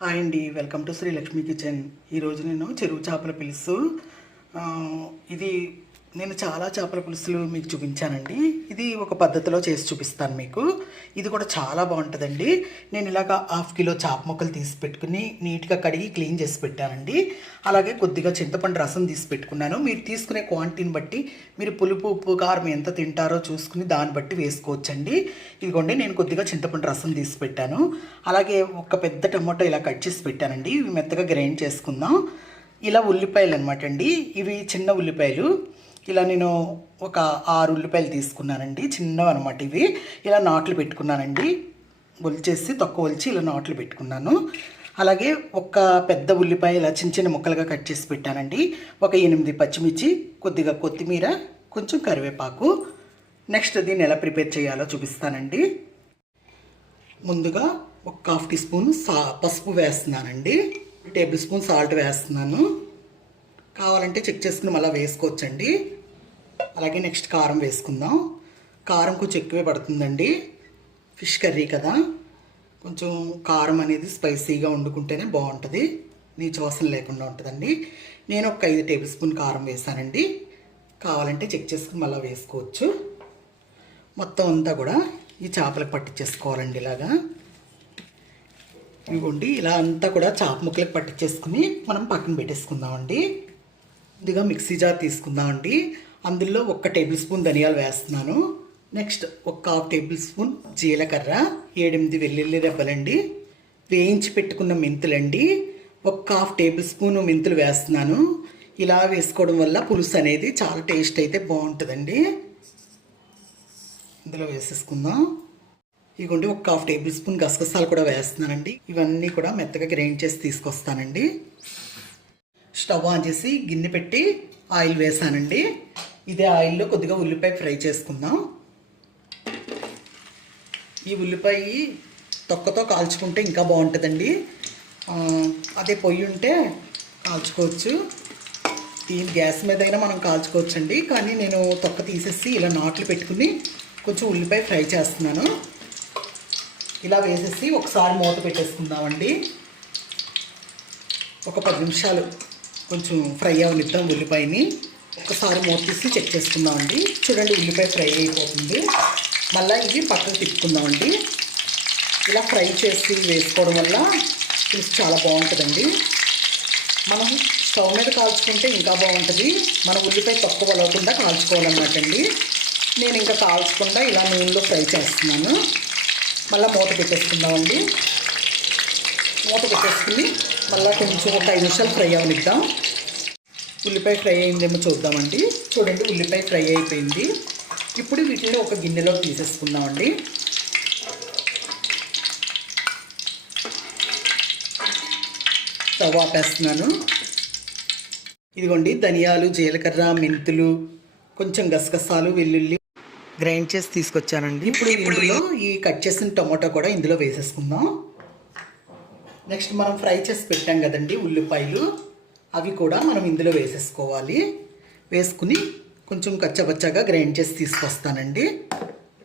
Hi అండి welcome to Shri Lakshmi kitchen. ఈరోజు నేను చెరువు చేపల పులుసు ఇది నేను చాలా చేపల పులుసులు మీకు చూపించానండి. ఇది ఒక పద్ధతిలో చేసి చూపిస్తాను మీకు. ఇది కూడా చాలా బాగుంటుందండి. నేను ఇలాగ హాఫ్ కిలో చేప ముక్కలు తీసి పెట్టుకుని నీట్గా కడిగి క్లీన్ చేసి పెట్టానండి. అలాగే కొద్దిగా చింతపండు రసం తీసి పెట్టుకున్నాను. మీరు తీసుకునే క్వాంటిటీని బట్టి మీరు పులుపు ఉప్పు కారం ఎంత తింటారో చూసుకుని దాన్ని బట్టి వేసుకోవచ్చండి. ఇదిగోండి నేను కొద్దిగా చింతపండు రసం తీసి పెట్టాను. అలాగే ఒక పెద్ద టమాటో ఇలా కట్ చేసి పెట్టానండి. ఇవి మెత్తగా గ్రైండ్ చేసుకుందాం. ఇలా ఉల్లిపాయలు అనమాట అండి. ఇవి చిన్న ఉల్లిపాయలు. ఇలా నేను ఒక ఆరు ఉల్లిపాయలు తీసుకున్నానండి చిన్నవి అనమాట ఇవి. ఇలా నాట్లు పెట్టుకున్నానండి. ఒలిచేసి తక్కువ ఒలిచి ఇలా నాట్లు పెట్టుకున్నాను. అలాగే ఒక పెద్ద ఉల్లిపాయ ఇలా చిన్న చిన్న ముక్కలుగా కట్ చేసి పెట్టానండి. ఒక ఎనిమిది పచ్చిమిర్చి కొద్దిగా కొత్తిమీర కొంచెం కరివేపాకు. నెక్స్ట్ దీన్ని ఎలా ప్రిపేర్ చేయాలో చూపిస్తానండి. ముందుగా ఒక హాఫ్ టీ స్పూన్ సా పసుపు వేస్తున్నానండి. టేబుల్ స్పూన్ సాల్ట్ వేస్తున్నాను. కావాలంటే చెక్ చేసుకుని మళ్ళీ వేసుకోవచ్చండి. అలాగే నెక్స్ట్ కారం వేసుకుందాం. కారం కొంచెం ఎక్కువే పడుతుందండి. ఫిష్ కర్రీ కదా. కొంచెం కారం అనేది స్పైసీగా వండుకుంటేనే బాగుంటుంది. నీచు వాసన లేకుండా ఉంటుందండి. నేను ఒక ఐదు టేబుల్ స్పూన్ కారం వేసానండి. కావాలంటే చెక్ చేసుకుని మళ్ళీ వేసుకోవచ్చు. మొత్తం అంతా కూడా ఈ చేపలకు పట్టించేసుకోవాలండి ఇలాగా. ఇవ్వండి ఇలా అంతా కూడా చేప ముక్కలకు పట్టించేసుకుని మనం పక్కన పెట్టేసుకుందామండి. ఇదిగా మిక్సీ జార్ తీసుకుందామండి. అందులో ఒక టేబుల్ స్పూన్ ధనియాలు వేస్తున్నాను. నెక్స్ట్ ఒక హాఫ్ టేబుల్ స్పూన్ జీలకర్ర ఏడెనిమిది వెల్లుల్లి రెబ్బలండి వేయించి పెట్టుకున్న మెంతులండి ఒక హాఫ్ టేబుల్ స్పూన్ మెంతులు వేస్తున్నాను. ఇలా వేసుకోవడం వల్ల పులుసు అనేది చాలా టేస్ట్ అయితే బాగుంటుందండి. ఇందులో వేసేసుకుందాం. ఇదిగోండి ఒక హాఫ్ టేబుల్ స్పూన్ గసగసాలు కూడా వేస్తున్నానండి. ఇవన్నీ కూడా మెత్తగా గ్రైండ్ చేసి తీసుకొస్తానండి. స్టవ్ ఆన్ చేసి గిన్నె పెట్టి ఆయిల్ వేసానండి. ఇదే ఆయిల్లో కొద్దిగా ఉల్లిపాయ ఫ్రై చేసుకుందాం. ఈ ఉల్లిపాయ తొక్కతో కాల్చుకుంటే ఇంకా బాగుంటుందండి. అదే పొయ్యి ఉంటే కాల్చుకోవచ్చు. దీని గ్యాస్ మీద అయినా మనం కాల్చుకోవచ్చండి. కానీ నేను తొక్క తీసేసి ఇలా నాట్లు పెట్టుకుని కొంచెం ఉల్లిపాయ ఫ్రై చేస్తున్నాను. ఇలా వేసేసి ఒకసారి మూత పెట్టేసుకుందామండి. ఒక పది నిమిషాలు కొంచెం ఫ్రై అవనిద్దాం ఉల్లిపాయని. ఒకసారి మూత తీసి చెక్ చేసుకుందామండి. చూడండి ఉల్లిపాయ ఫ్రై అయిపోతుంది. మళ్ళీ ఇది పక్కకు తిప్పుకుందామండి. ఇలా ఫ్రై చేసి వేసుకోవడం వల్ల పులుసు చాలా బాగుంటుందండి. మనం స్టవ్ మీద కాల్చుకుంటే ఇంకా బాగుంటుంది. మన ఉల్లిపాయ తక్కువ అలవకుండా కాల్చుకోవాలన్నమాట అండి నేను ఇంకా కాల్చకుండా ఇలా నూనెలో ఫ్రై చేస్తున్నాను. మళ్ళీ మూత పెట్టేసుకుందామండి. మూత పెట్టేసుకుని మళ్ళీ కొంచెం ఒక ఐదు నిమిషాలు ఫ్రై అవనిద్దాం ఉల్లిపాయ ఫ్రై అయిందేమో చూద్దామండి. చూడండి ఉల్లిపాయ ఫ్రై అయిపోయింది. ఇప్పుడు వీటిని ఒక గిన్నెలోకి తీసేసుకుందామండి. స్టవ్ ఆపేస్తున్నాను. ఇదిగోండి ధనియాలు జీలకర్ర మెంతులు కొంచెం గసగసాలు వెల్లుల్లి గ్రైండ్ చేసి తీసుకొచ్చానండి. ఇప్పుడు ఇందులో ఈ కట్ చేసిన టొమాటో కూడా ఇందులో వేసేసుకుందాం. నెక్స్ట్ మనం ఫ్రై చేసి పెట్టాం కదండి ఉల్లిపాయలు. అవి కూడా మనం ఇందులో వేసేసుకోవాలి. వేసుకుని కొంచెం కచ్చబచ్చగా గ్రైండ్ చేసి తీసుకొస్తానండి.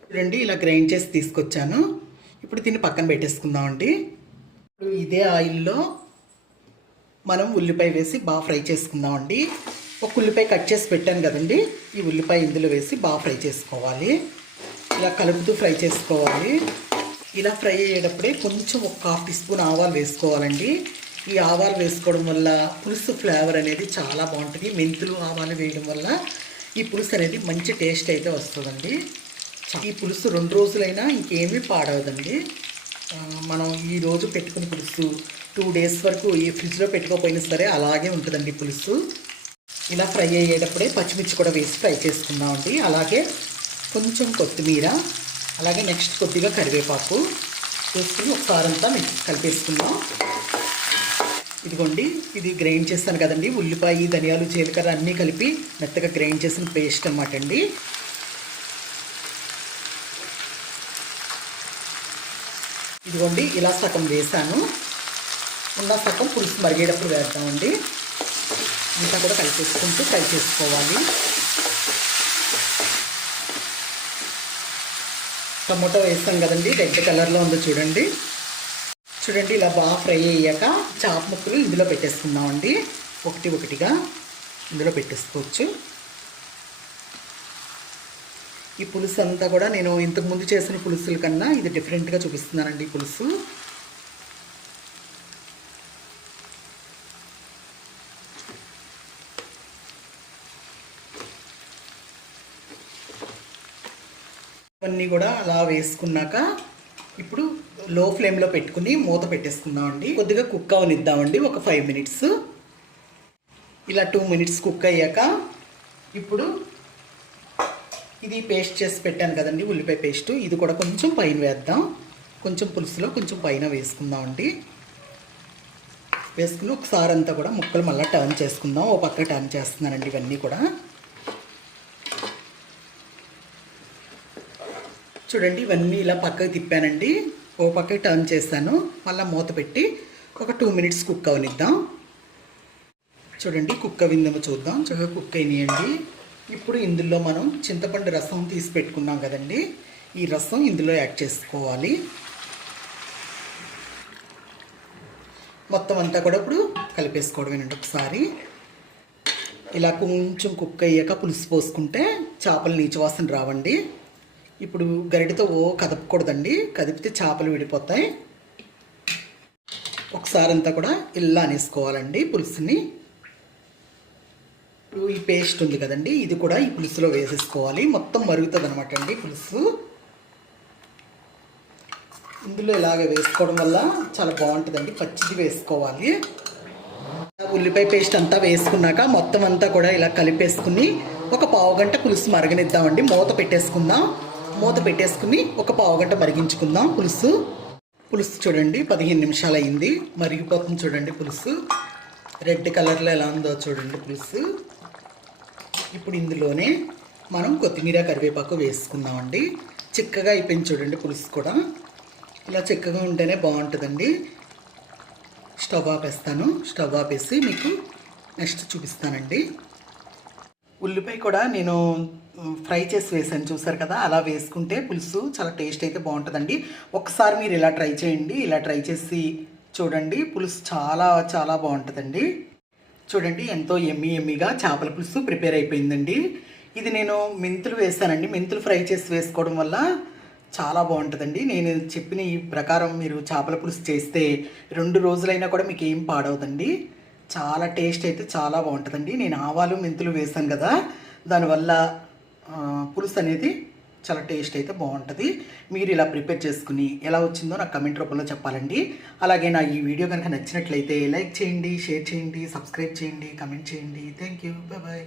చూడండి ఇలా గ్రైండ్ చేసి తీసుకొచ్చాను. ఇప్పుడు దీన్ని పక్కన పెట్టేసుకుందామండి. ఇప్పుడు ఇదే ఆయిల్లో మనం ఉల్లిపాయ వేసి బాగా ఫ్రై చేసుకుందామండి. ఒక ఉల్లిపాయ కట్ చేసి పెట్టాను కదండి. ఈ ఉల్లిపాయ ఇందులో వేసి బాగా ఫ్రై చేసుకోవాలి. ఇలా కలుపుతూ ఫ్రై చేసుకోవాలి. ఇలా ఫ్రై అయ్యేటప్పుడే కొంచెం ఒక హాఫ్ టీ స్పూన్ ఆవాలు వేసుకోవాలండి. ఈ ఆవాలు వేసుకోవడం వల్ల పులుసు ఫ్లేవర్ అనేది చాలా బాగుంటుంది. మెంతులు ఆవాలు వేయడం వల్ల ఈ పులుసు అనేది మంచి టేస్ట్ అయితే వస్తుందండి. ఈ పులుసు రెండు రోజులైనా ఇంకేమీ పాడవదండి. మనం ఈ రోజు పులుసు టూ డేస్ వరకు ఈ ఫ్రిడ్జ్లో పెట్టుకోకపోయినా సరే అలాగే ఉంటుందండి పులుసు. ఇలా ఫ్రై అయ్యేటప్పుడే పచ్చిమిర్చి కూడా వేసి ఫ్రై చేసుకుందామండి. అలాగే కొంచెం కొత్తిమీర అలాగే నెక్స్ట్ కొద్దిగా కరివేపాకు వేసుకుని ఒకసారి అంతా మిక్స్ కలిపేసుకుందాం. ఇదిగోండి ఇది గ్రైండ్ చేస్తాను కదండి. ఉల్లిపాయ ధనియాలు జీలకర్ర అన్నీ కలిపి మెత్తగా గ్రైండ్ చేసిన పేస్ట్ అన్నమాట అండి. ఇదిగోండి ఇలా సగం వేసాను. ఉన్న సగం పులుసు మరిగేటప్పుడు వేద్దామండి. ఇంకా కూడా కలిపేసుకుంటూ ఫ్రై చేసుకోవాలి. టమోటో వేస్తాం కదండి రెడ్ కలర్లో ఉందో చూడండి. చూడండి ఇలా బాగా ఫ్రై అయ్యాక చాప ముక్కలు ఇందులో పెట్టేసుకుందామండి. ఒకటి ఒకటిగా ఇందులో పెట్టేసుకోవచ్చు. ఈ పులుసు అంతా కూడా నేను ఇంతకుముందు చేసిన పులుసుల కన్నా ఇది డిఫరెంట్గా చూపిస్తున్నానండి పులుసు. ఇవన్నీ కూడా అలా వేసుకున్నాక ఇప్పుడు లో ఫ్లేమ్లో పెట్టుకుని మూత పెట్టేసుకుందామండి కొద్దిగా కుక్ అవనిద్దామండి ఒక ఫైవ్ మినిట్స్ ఇలా టూ మినిట్స్ కుక్ అయ్యాక ఇప్పుడు ఇది పేస్ట్ చేసి పెట్టాను కదండి ఉల్లిపాయ పేస్ట్ ఇది కూడా కొంచెం పైన వేద్దాం. కొంచెం పులుసులో కొంచెం పైన వేసుకుందామండి వేసుకుని ఒకసారి అంతా కూడా ముక్కలు మళ్ళీ టర్న్ చేసుకుందాం. ఓ పక్క టర్న్ చేస్తున్నానండి ఇవన్నీ కూడా. చూడండి ఇవన్నీ ఇలా పక్కకి తిప్పానండి. ఓ పక్కకి టర్న్ చేస్తాను. మళ్ళీ మూత పెట్టి ఒక టూ మినిట్స్ కుక్ అవనిద్దాం. చూడండి కుక్క అవిందేమో చూద్దాం. చక్కగా కుక్ అయినాయండి. ఇప్పుడు ఇందులో మనం చింతపండు రసం తీసి పెట్టుకున్నాం కదండి. ఈ రసం ఇందులో యాడ్ చేసుకోవాలి. మొత్తం అంతా కూడా ఇప్పుడు కలిపేసుకోవడమేనండి ఒకసారి. ఇలా కొంచెం కుక్ అయ్యాక పులుసు పోసుకుంటే చేపలు నీచు వాసన రావండి. ఇప్పుడు గరిటతో ఓ కదపకూడదండి. కదిపితే చేపలు విడిపోతాయి. ఒకసారి అంతా కూడా ఇల్లా అనేసుకోవాలండి పులుసుని. ఇప్పుడు ఈ పేస్ట్ ఉంది కదండి ఇది కూడా ఈ పులుసులో వేసేసుకోవాలి. మొత్తం మరుగుతుంది అనమాట అండి పులుసు. ఇందులో ఇలాగ వేసుకోవడం వల్ల చాలా బాగుంటుందండి పచ్చిది వేసుకోవాలి. ఉల్లిపాయ పేస్ట్ అంతా వేసుకున్నాక మొత్తం అంతా కూడా ఇలా కలిపేసుకుని ఒక పావు గంట పులుసు మరగనిద్దామండి. మూత పెట్టేసుకుందాం. మూత పెట్టేసుకుని ఒక పావుగంట మరిగించుకుందాం. పులుసు. పులుసు చూడండి పదిహేను నిమిషాలు అయింది మరిగిపోతుంది చూడండి పులుసు. రెడ్ కలర్లో ఎలా ఉందో చూడండి పులుసు. ఇప్పుడు ఇందులోనే మనం కొత్తిమీర కరివేపాకు వేసుకుందామండి. చిక్కగా అయిపోయింది చూడండి పులుసు కూడా. ఇలా చిక్కగా ఉంటేనే బాగుంటుందండి. స్టవ్ ఆపేస్తాను. స్టవ్ ఆపేసి మీకు నెక్స్ట్ చూపిస్తానండి. ఉల్లిపాయ కూడా నేను ఫ్రై చేసి వేసాను చూసారు కదా? అలా వేసుకుంటే పులుసు చాలా టేస్ట్ అయితే బాగుంటుందండి. ఒకసారి మీరు ఇలా ట్రై చేయండి. ఇలా ట్రై చేసి చూడండి. పులుసు చాలా చాలా బాగుంటుందండి. చూడండి ఎంతో ఎమ్మి ఎమ్మిగా చేపల పులుసు ప్రిపేర్ అయిపోయిందండి. ఇది నేను మెంతులు వేసానండి మెంతులు ఫ్రై చేసి వేసుకోవడం వల్ల చాలా బాగుంటుందండి. నేను చెప్పిన ఈ ప్రకారం మీరు చేపల పులుసు చేస్తే రెండు రోజులైనా కూడా మీకు ఏం పాడవదండి. చాలా టేస్ట్ అయితే చాలా బాగుంటుందండి. నేను ఆవాలు మెంతులు వేసాను కదా దానివల్ల పులుసు అనేది చాలా టేస్ట్ అయితే బాగుంటుంది. మీరు ఇలా ప్రిపేర్ చేసుకుని ఎలా వచ్చిందో నాకు కమెంట్ రూపంలో చెప్పాలండి. అలాగే నా ఈ వీడియో కనుక నచ్చినట్లయితే లైక్ చేయండి షేర్ చేయండి సబ్స్క్రైబ్ చేయండి కమెంట్ చేయండి. Thank you. బాయ్.